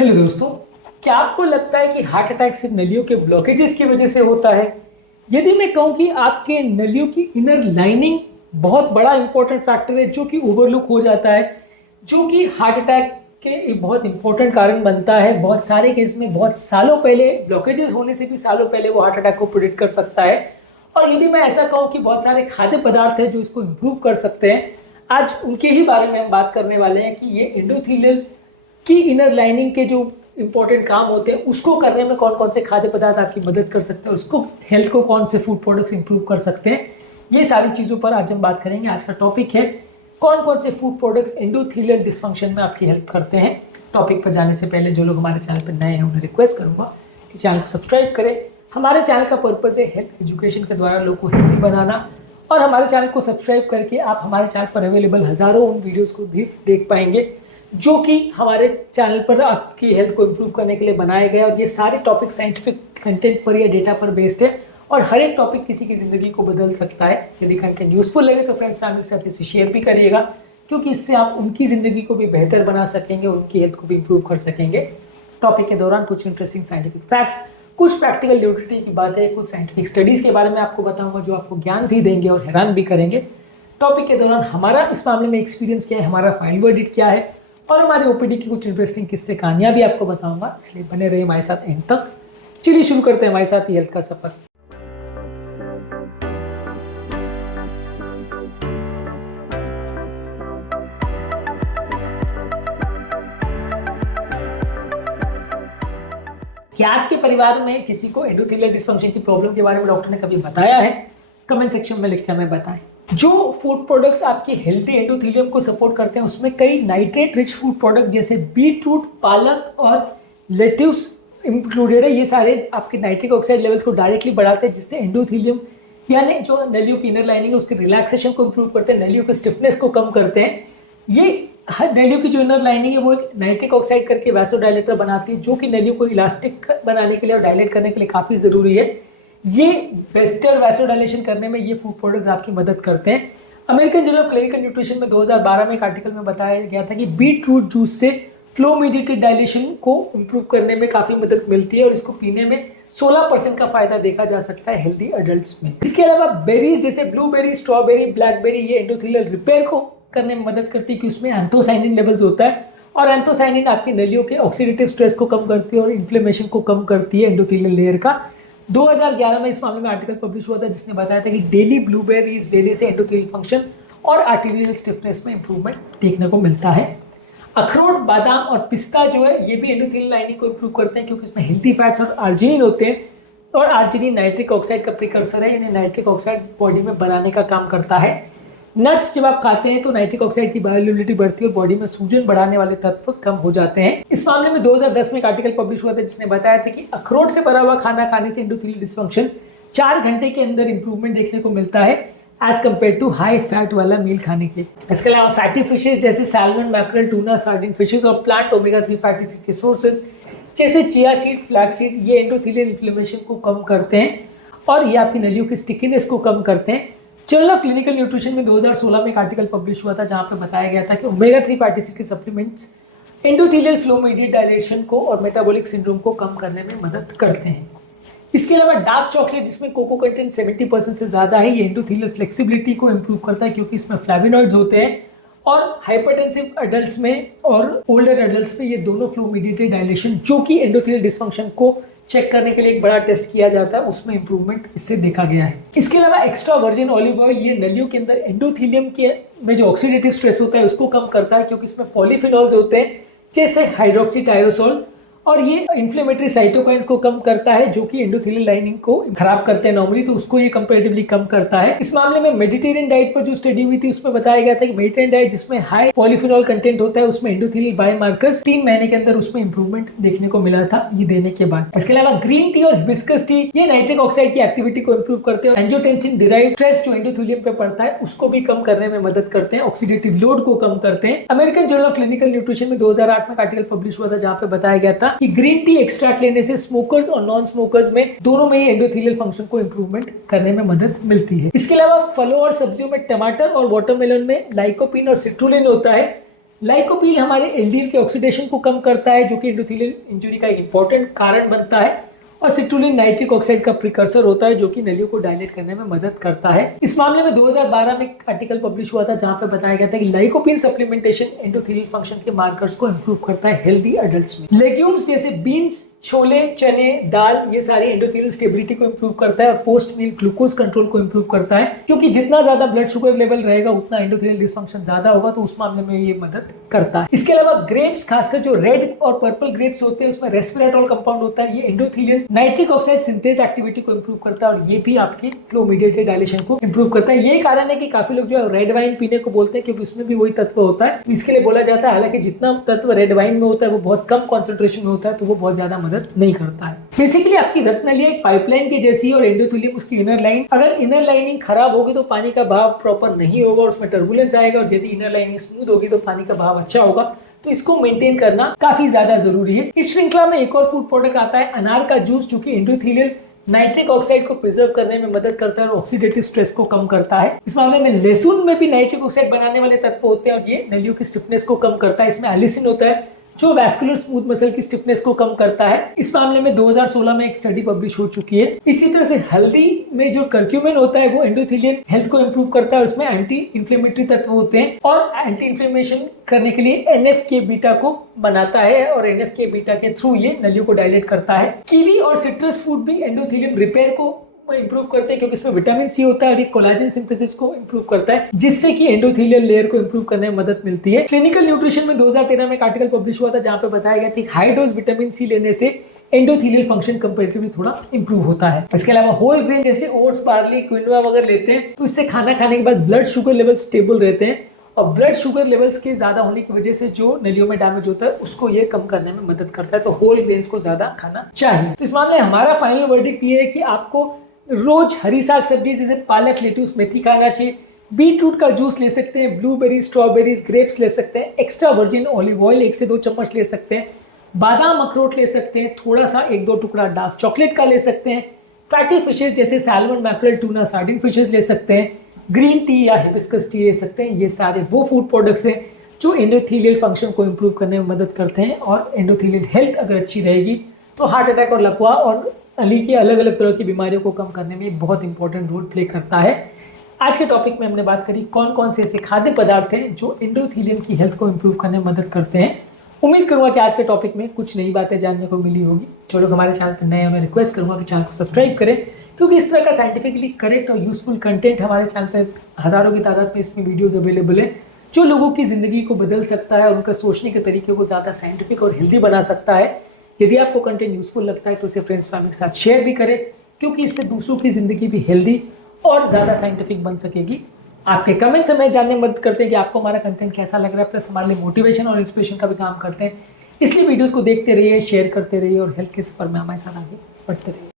Hello दोस्तों, क्या आपको लगता है कि हार्ट अटैक सिर्फ नलियों के ब्लॉकेजेस की वजह से होता है? यदि मैं कहूं कि आपके नलियों की इनर लाइनिंग बहुत बड़ा इंपॉर्टेंट फैक्टर है जो कि ओवरलुक हो जाता है, जो कि हार्ट अटैक के एक बहुत इंपॉर्टेंट कारण बनता है। बहुत सारे केस में बहुत सालों पहले, ब्लॉकेजेस होने से भी सालों पहले वो हार्ट अटैक को प्रिडिक्ट कर सकता है। और यदि मैं ऐसा कहूं कि बहुत सारे खाद्य पदार्थ हैं जो इसको इम्प्रूव कर सकते हैं, आज उनके ही बारे में हम बात करने वाले हैं कि ये एंडोथेलियल की इनर लाइनिंग के जो इंपॉर्टेंट काम होते हैं उसको करने में कौन कौन से खाद्य पदार्थ आपकी मदद कर सकते हैं, उसको हेल्थ को कौन से फूड प्रोडक्ट्स इंप्रूव कर सकते हैं। ये सारी चीज़ों पर आज हम बात करेंगे। आज का टॉपिक है कौन कौन से फूड प्रोडक्ट्स एंडोथेलियल डिसफंक्शन में आपकी हेल्प करते हैं। टॉपिक पर जाने से पहले जो लोग हमारे चैनल पर नए हैं उन्हें रिक्वेस्ट करूंगा कि चैनल को सब्सक्राइब करें। हमारे चैनल का पर्पज़ है हेल्थ एजुकेशन के द्वारा लोगों को हेल्दी बनाना, और हमारे चैनल को सब्सक्राइब करके आप हमारे चैनल पर अवेलेबल हज़ारों उन वीडियोज़ को भी देख पाएंगे जो कि हमारे चैनल पर आपकी हेल्थ को इम्प्रूव करने के लिए बनाए गए। और ये सारे टॉपिक साइंटिफिक कंटेंट पर या डेटा पर बेस्ड है, और हर एक टॉपिक किसी की ज़िंदगी को बदल सकता है। यदि कंटेंट यूजफुल लगे तो फ्रेंड्स फैमिली के साथ इसे शेयर भी करिएगा, क्योंकि इससे आप उनकी ज़िंदगी को भी बेहतर बना सकेंगे और उनकी हेल्थ को भी इम्प्रूव कर सकेंगे। टॉपिक के दौरान कुछ इंटरेस्टिंग साइंटिफिक फैक्ट्स, कुछ प्रैक्टिकल यूटिलिटी की बातें, कुछ साइंटिफिक स्टडीज़ के बारे में आपको बताऊंगा जो आपको ज्ञान भी देंगे और हैरान भी करेंगे। टॉपिक के दौरान हमारा इस मामले में एक्सपीरियंस क्या है, हमारा फाइल वर्डिट क्या है, और हमारे ओपीडी की कुछ इंटरेस्टिंग किस्से कहानियां भी आपको बताऊंगा। इसलिए बने रहिए हमारे साथ एंड तक। चलिए शुरू करते हैं हमारे साथ हेल्थ का सफर। क्या आपके परिवार में किसी को एंडोथेलियल डिसफंक्शन की प्रॉब्लम के बारे में डॉक्टर ने कभी बताया है? कमेंट सेक्शन में लिख के हमें बताएं। जो फूड प्रोडक्ट्स आपकी हेल्थी एंडोथेलियम को सपोर्ट करते हैं उसमें कई नाइट्रेट रिच फूड प्रोडक्ट जैसे बीटरूट, पालक और लेट्यूस इंक्लूडेड है। ये सारे आपके नाइट्रिक ऑक्साइड लेवल्स को डायरेक्टली बढ़ाते हैं, जिससे एंडोथेलियम यानी जो नलियों की इनर लाइनिंग है उसके रिलैक्सेशन को इंप्रूव करते हैं, नलियों के स्टिफनेस को कम करते हैं। ये नलियों की जो इनर लाइनिंग है वो एक नाइट्रिक ऑक्साइड करके वैसोडायलेटर बनाती है, जो कि नलियों को इलास्टिक बनाने के लिए और डायलेट करने के लिए काफ़ी ज़रूरी है। ये बेस्टर वैसोडाइलेशन करने में ये फूड प्रोडक्ट्स आपकी मदद करते हैं। American journal of clinical nutrition में 2012 में एक आर्टिकल में बताया गया था कि बीट रूट जूस से फ्लो मीडिएटेड डायलेशन को इम्प्रूव करने में काफ़ी मदद मिलती है, और इसको पीने में 16% का फायदा देखा जा सकता है हेल्दी अडल्ट्स में। इसके अलावा बेरीज जैसे ब्लूबेरी, स्ट्रॉबेरी, ब्लैकबेरी ये एंडोथेलियल रिपेयर को करने में मदद करती है, कि उसमें एंथोसाइनिन लेवल्स होता है, और एंथोसाइनिन आपकी नलियों के ऑक्सीडेटिव स्ट्रेस को कम करती है और इन्फ्लेमेशन को कम करती है एंडोथेलियल लेयर का। 2011 में इस मामले में आर्टिकल पब्लिश हुआ था जिसने बताया था कि डेली ब्लूबेरीज लेने से एंडोथेलियल फंक्शन और आर्टेरियल स्टिफनेस में इंप्रूवमेंट देखने को मिलता है। अखरोट, बादाम और पिस्ता जो है ये भी एंडोथेलियल लाइनिंग को इंप्रूव करते हैं, क्योंकि इसमें हेल्थी फैट्स और आर्जिनिन होते हैं, और आर्जिनिन नाइट्रिक ऑक्साइड का प्रिकर्सर है, यानी नाइट्रिक ऑक्साइड बॉडी में बनाने का काम करता है। नट्स जब आप खाते हैं तो नाइट्रिक ऑक्साइड की बायोअवेलेबिलिटी बढ़ती है और बॉडी में सूजन बढ़ाने वाले तत्व कम हो जाते हैं। इस मामले में 2010 में एक आर्टिकल पब्लिश हुआ था जिसने बताया था कि अखरोट से भरा हुआ खाना खाने से एंडोथेलियल डिसफंक्शन 4 घंटे के अंदर इंप्रूवमेंट देखने को मिलता है as compare to high fat वाला मील खाने के। इसके अलावा फैटी फिशेज जैसे salmon, mackerel, tuna, sardine fishes और प्लांट ओमेगा 3 फैटी एसिड के सोर्सेज जैसे चिया सीड, फ्लैक्स सीड ये एंडोथेलियल इन्फ्लेमेशन को कम करते हैं, और ये आपकी नलियों की स्टिकीनेस को कम करते हैं। जर्नल ऑफ क्लिनिकल न्यूट्रिशन में 2016 में एक आर्टिकल पब्लिश हुआ था जहां पे बताया गया था कि ओमेगा 3 फैटी एसिड के supplements endothelial flow mediated dilation को और मेटाबॉलिक सिंड्रोम को कम करने में मदद करते हैं। इसके अलावा डार्क चॉकलेट जिसमें कोको कंटेंट 70% से ज़्यादा है, ये एंडोथेलियल फ्लेक्सिबिलिटी को इंप्रूव करता है, क्योंकि इसमें फ्लैविनॉइड्स होते हैं, और हाइपरटेंसिव एडल्ट्स में और ओल्डर एडल्ट्स में ये दोनों फ्लो मीडिएटेड डायलेशन जो कि एंडोथेलियल डिसफंक्शन को चेक करने के लिए एक बड़ा टेस्ट किया जाता है, उसमें इंप्रूवमेंट इससे देखा गया है। इसके अलावा एक्स्ट्रा वर्जिन ऑलिव ऑयल ये नलियों के अंदर एंडोथेलियम के में जो ऑक्सीडेटिव स्ट्रेस होता है उसको कम करता है, क्योंकि इसमें पॉलीफिनॉल्स होते हैं जैसे हाइड्रोक्सी टायरोसोल, और ये इन्फ्लेमेटरी साइटोकाइंस को कम करता है जो कि एंडोथेलियल लाइनिंग को खराब करते हैं नॉर्मली, तो उसको ये कंपैरेटिवली कम करता है। इस मामले में मेडिटेरियन डाइट पर जो स्टडी हुई थी उसमें बताया गया था कि मेडिटेरियन डाइट जिसमें हाई पॉलीफिनॉल कंटेंट होता है उसमें एंडोथेलियल बायोमार्कर्स 3 महीने के अंदर उसमें इंप्रूवमेंट देखने को मिला था ये देने के बाद। इसके अलावा ग्रीन टी और हिबिस्कस टी ये नाइट्रिक ऑक्साइड की एक्टिविटी को इंप्रूव करते हैं, एंजियोटेंसिन डिराइव्ड स्ट्रेस जो एंडोथेलियम पे पड़ता है उसको भी कम करने में मदद करते हैं, ऑक्सीडेटिव लोड को कम करते हैं। American journal of clinical nutrition में 2008 में आर्टिकल पब्लिश हुआ था जहां पे बताया गया था कि ग्रीन टी एक्सट्रैक्ट लेने से स्मोकर्स और नॉन स्मोकर्स में दोनों में ही एंडोथेलियल फंक्शन को इंप्रूवमेंट करने में मदद मिलती है। इसके अलावा फलों और सब्जियों में टमाटर और वाटरमेलन में लाइकोपीन और सिट्रुलिन होता है लाइकोपीन हमारे एलडीएल के ऑक्सीडेशन को कम करता है, जो कि एंडोथेलियल इंजरी का एक इंपॉर्टेंट कारण बनता है। और सिट्रुलिन नाइट्रिक ऑक्साइड का प्रिकर्सर होता है, जो कि नलियों को डायलेट करने में मदद करता है। इस मामले में 2012 में एक आर्टिकल पब्लिश हुआ था जहां पे बताया गया था कि लाइकोपीन सप्लीमेंटेशन एंडोथेलियल फंक्शन के मार्कर्स को इंप्रूव करता है हेल्दी एडल्ट्स में। लेग्यूम्स जैसे बीन्स, छोले, चने, दाल, ये सारे एंडोथेलियल स्टेबिलिटी को इंप्रूव करता है और पोस्ट मील ग्लूकोज कंट्रोल को इंप्रूव करता है, क्योंकि जितना ज्यादा ब्लड शुगर लेवल रहेगा उतना एंडोथेलियल डिसफंक्शन ज्यादा होगा, तो उस मामले में ये मदद करता है। इसके अलावा ग्रेप्स, खासकर जो रेड और पर्पल ग्रेप्स होते हैं, उसमें रेस्वेराट्रोल कंपाउंड होता है, ये endothelial nitric oxide synthase activity को इंप्रूव करता है और ये भी आपकी फ्लो मीडिएटेड डायलेशन को इंप्रूव करता है। यही कारण है कि काफी लोग जो है रेड वाइन पीने को बोलते हैं, क्योंकि उसमें भी वही तत्व होता है। इसके लिए बोला जाता है, हालांकि जितना तत्व रेड वाइन में होता है वो बहुत कम कॉन्सेंट्रेशन में होता है, तो वो बहुत ज्यादा मदद नहीं करता है। बेसिकली आपकी रत्नलिया एक पाइपलाइन की जैसी है और एंडोथेलियम उसकी इनर लाइन। अगर इनर लाइनिंग खराब होगी तो पानी का बहाव प्रॉपर नहीं होगा और उसमें टर्बुलेंस आएगा, और यदि इनर लाइनिंग स्मूथ होगी तो पानी का बहाव अच्छा होगा। तो इसको मेंटेन करना काफी ज्यादा जरूरी है। इस श्रृंखला में एक और फूड प्रोडक्ट आता है अनार का जूस, जो कि एंडोथेलियल नाइट्रिक ऑक्साइड को प्रिजर्व करने में मदद करता है और ऑक्सीडेटिव स्ट्रेस को कम करता है। इस मामले में लहसुन में भी नाइट्रिक ऑक्साइड बनाने वाले तत्व होते हैं और ये नलियों की स्टिफनेस को कम करता है। इसमें एलिसिन होता है जो वैस्कुलर स्मूथ मसल की स्टिफनेस को कम करता है। इस मामले में 2016 में एक स्टडी पब्लिश हो चुकी है। इसी तरह से हल्दी में जो कर्क्यूमिन होता है वो एंडोथेलियल हेल्थ को इंप्रूव करता है और उसमें एंटी इंफ्लेमेटरी तत्व होते हैं और एंटी इंफ्लेमेशन करने के लिए NF-k बीटा को बनाता है और NF-k बीटा के थ्रू ये नलियों को डायलेट करता है। कीवी और सिट्रस फ्रूट भी एंडोथेलियल रिपेयर को इंप्रूव करते हैं, क्योंकि इसमें विटामिन सी होता है और ये कोलाजन सिंथेसिस को इंप्रूव करता है, जिससे कि एंडोथेलियल लेयर को इंप्रूव करने में मदद मिलती है। क्लिनिकल न्यूट्रिशन में 2013 में एक आर्टिकल पब्लिश हुआ था जहां पे बताया गया था कि हाई डोज विटामिन सी लेने से एंडोथेलियल फंक्शन कंपैरेटिवली थोड़ा इंप्रूव होता है। इसके अलावा होल ग्रेन जैसे ओट्स, बार्ली, क्विनोआ वगैरह लेते हैं तो इससे खाना खाने के बाद ब्लड शुगर लेवल स्टेबल रहते हैं और ब्लड शुगर लेवल्स के ज्यादा होने की वजह से जो नलियों में डैमेज होता है उसको ये कम करने में मदद करता है। तो होल ग्रेन्स को ज्यादा खाना चाहिए। तो इस मामले में हमारा फाइनल वर्डिक्ट ये है कि आपको रोज हरी साग सब्जी जैसे पालक, लेट्यूस, मेथी खाना चाहिए। बीट रूट का जूस ले सकते हैं, ब्लूबेरीज, स्ट्रॉबेरीज, ग्रेप्स ले सकते हैं, एक्स्ट्रा वर्जिन ऑलिव ऑयल 1 से 2 चम्मच ले सकते हैं, बादाम, अखरोट ले सकते हैं, थोड़ा सा 1-2 टुकड़ा डार्क चॉकलेट का ले सकते हैं, फैटी फिशेज जैसे salmon, mackerel, tuna, sardine fishes ले सकते हैं, ग्रीन टी या हिबिस्कस टी ले सकते हैं। ये सारे वो फूड प्रोडक्ट्स हैं जो एंडोथेलियल फंक्शन को इंप्रूव करने में मदद करते हैं और एंडोथेलियल हेल्थ अगर अच्छी रहेगी तो हार्ट अटैक और लकवा और अली की अलग अलग तरह की बीमारियों को कम करने में बहुत इंपॉर्टेंट रोल प्ले करता है। आज के टॉपिक में हमने बात करी कौन कौन से ऐसे खाद्य पदार्थ हैं जो एंडोथेलियम की हेल्थ को इंप्रूव करने में मदद करते हैं। उम्मीद करूंगा कि आज के टॉपिक में कुछ नई बातें जानने को मिली होगी। जो लोग हमारे चैनल पर नए हैं मैं रिक्वेस्ट करूंगा कि चैनल को सब्सक्राइब करें, क्योंकि इस तरह का साइंटिफिकली करेक्ट और यूजफुल कंटेंट हमारे चैनल पर हज़ारों की तादाद में इसमें वीडियोज़ अवेलेबल है जो लोगों की ज़िंदगी को बदल सकता है और उनका सोचने के तरीके को ज़्यादा साइंटिफिक और हेल्दी बना सकता है। यदि आपको कंटेंट यूजफुल लगता है तो इसे फ्रेंड्स फैमिली के साथ शेयर भी करें, क्योंकि इससे दूसरों की ज़िंदगी भी हेल्दी और ज़्यादा साइंटिफिक बन सकेगी। आपके कमेंट्स हमें जानने में मदद करते हैं कि आपको हमारा कंटेंट कैसा लग रहा है, प्लस हमारे लिए मोटिवेशन और इंस्पिरेशन का भी काम करते हैं। इसलिए वीडियोज़ को देखते रहिए, शेयर करते रहिए और हेल्थ के सफर में हमारे साथ आगे बढ़ते रहिए।